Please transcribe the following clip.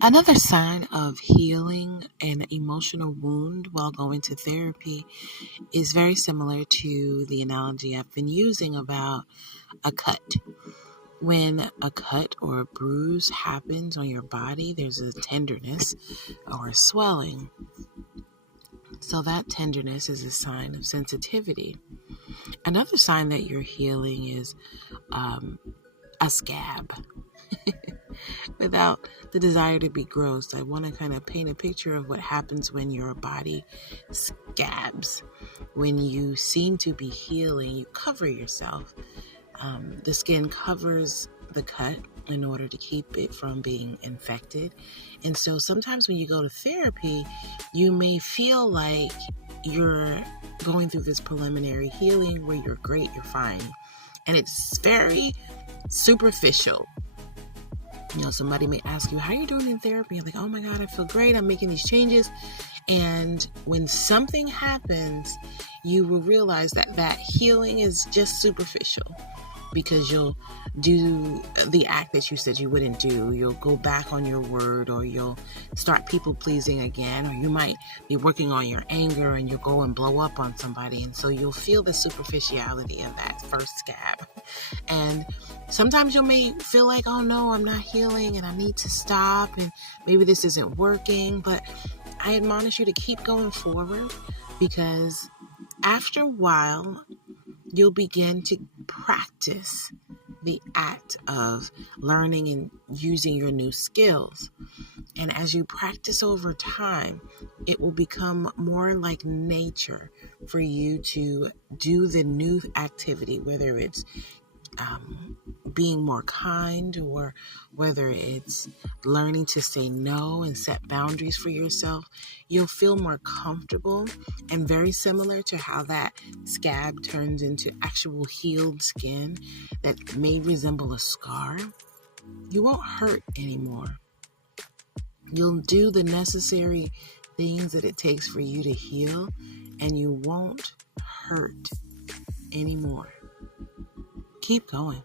Another sign of healing an emotional wound while going to therapy is very similar to the analogy I've been using about a cut. When a cut or a bruise happens on your body, there's a tenderness or a swelling. So that tenderness is a sign of sensitivity. Another sign that you're healing is a scab. Without the desire to be gross, I want to kind of paint a picture of what happens when your body scabs. When you seem to be healing, you cover yourself. The skin covers the cut in order to keep it from being infected. And so sometimes when you go to therapy, you may feel like you're going through this preliminary healing where you're great, you're fine. And it's very superficial. Somebody may ask you, how are you doing in therapy? I'm like, oh my God, I feel great. I'm making these changes. And when something happens, you will realize that healing is just superficial, because you'll do the act that you said you wouldn't do. You'll go back on your word, or you'll start people pleasing again, or you might be working on your anger and you'll go and blow up on somebody. And so you'll feel the superficiality of that first scab. And sometimes you may feel like, oh no, I'm not healing and I need to stop and maybe this isn't working. But I admonish you to keep going forward, because after a while, you'll begin to practice the act of learning and using your new skills. And as you practice over time, it will become more like nature for you to do the new activity, whether it's being more kind, or whether it's learning to say no and set boundaries for yourself. You'll feel more comfortable, and very similar to how that scab turns into actual healed skin that may resemble a scar. You won't hurt anymore. You'll do the necessary things that it takes for you to heal, and you won't hurt anymore. Keep going.